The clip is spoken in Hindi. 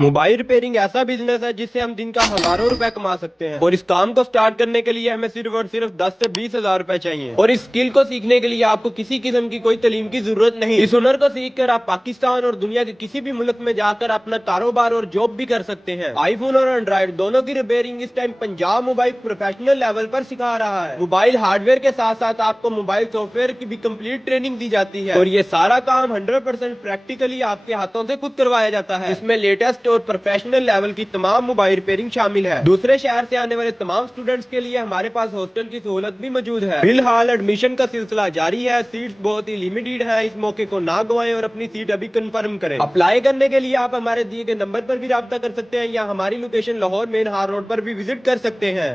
मोबाइल रिपेयरिंग ऐसा बिजनेस है जिससे हम दिन का हजारों रुपए कमा सकते हैं और इस काम को स्टार्ट करने के लिए हमें सिर्फ और सिर्फ 10 से 20 हजार रुपए चाहिए और इस स्किल को सीखने के लिए आपको किसी किस्म की कोई तालीम की जरूरत नहीं। इस हुनर को सीख कर आप पाकिस्तान और दुनिया के किसी भी मुल्क में जाकर अपना कारोबार और जॉब भी कर सकते हैं। आईफोन और एंड्रॉइड दोनों की रिपेयरिंग इस time Punjab mobile professional level पर सिखा रहा है। मोबाइल हार्डवेयर के साथ साथ आपको मोबाइल सॉफ्टवेयर की भी कंप्लीट ट्रेनिंग दी जाती है और ये सारा काम 100% प्रैक्टिकली आपके हाथों से खुद करवाया जाता है। इसमें लेटेस्ट और प्रोफेशनल लेवल की तमाम मोबाइल रिपेयरिंग शामिल है। दूसरे शहर से आने वाले तमाम स्टूडेंट्स के लिए हमारे पास हॉस्टल की सहूलत भी मौजूद है। फिलहाल एडमिशन का सिलसिला जारी है, सीट्स बहुत ही लिमिटेड है। इस मौके को ना गवाएं और अपनी सीट अभी कंफर्म करें। अप्लाई करने के लिए आप हमारे दिए गए नंबर पर भी रब्ता कर सकते हैं या हमारी लोकेशन लाहौर मेन हार रोड पर भी विजिट कर सकते हैं।